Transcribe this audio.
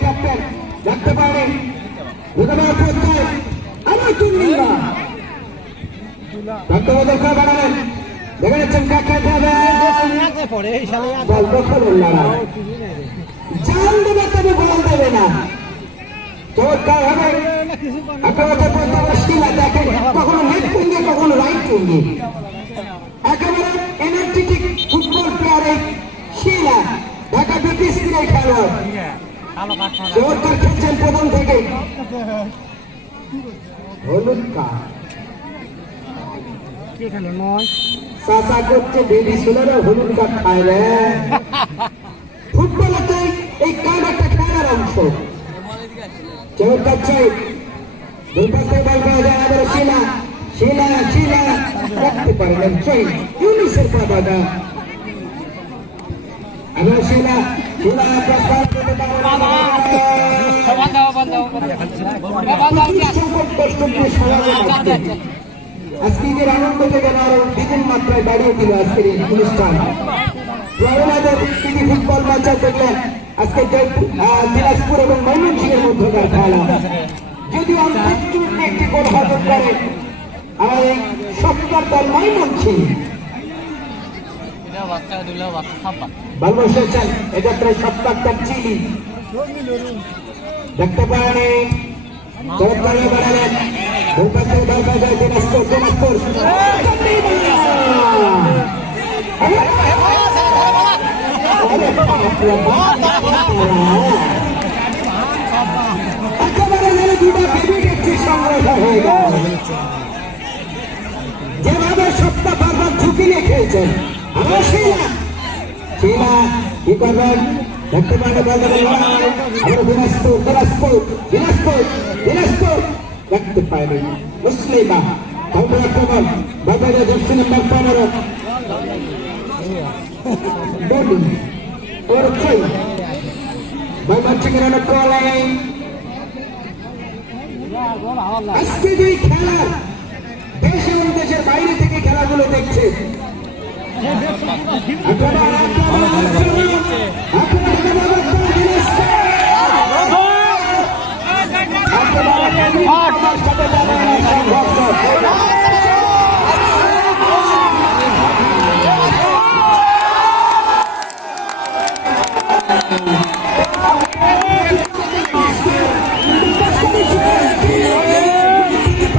captain রাখতে পারে আমার তুলিবা বাড়ালেন দেখে নিচ্ছেন জাল দেবে তবে বল দেবে না চমৎকার হবে দেখেন কখনো লেফট টুঙ্গি কখনো রাইট টুঙ্গি একেবারে এনার্জেটিক ফুটবল প্লেয়ারে শিলা ঢাকা বিপিএসপির খেলোয়াড় চমৎকার খেলছেন প্রথম থেকে হলুদ কার্ড চাচা করছে বেবি ছেলেরা হলুদ কার্ড খায় রে ফুটবলেতে এই কার্ড একটা খেলার অংশ চমৎকার চাই দুই পাশে বল পাওয়া যায় আবার শিলা শিলা শিলা রাখতে পারলেন চাই ইউনিসের পাতাটা আবার শিলা শিলা আজকে ঈদের আনন্দ থেকে আরো দ্বিগুণ মাত্রায় বাড়িয়ে দিল আজকের এই অনুষ্ঠান ফুটবল ম্যাচ দেখলেন আজকে দিনাজপুর এবং ময়মনসিংহের মধ্যকার খেলা যদি একটি গোল হজম করে আর এই সপ্তাহ দল ময়মনসিংহ ভালো এসেছেন এটা প্রায় সপ্তাহ চিলি দেখতে পারেনি যেভাবে সপ্তাহ বারবার ঝুঁকি নিয়ে খেলছেন আমার শিলা শিলা কি করবেন দেখতে পারেন দিনাজপুর দিনাজপুর দিনাজপুর দিনাজপুর দেখতে পারেন মুসলিমা আক্রমণ বাজারে জার্সি নাম্বার 15 আজকে যে খেলা দেশ এবং দেশের বাইরে থেকে খেলাগুলো দেখছে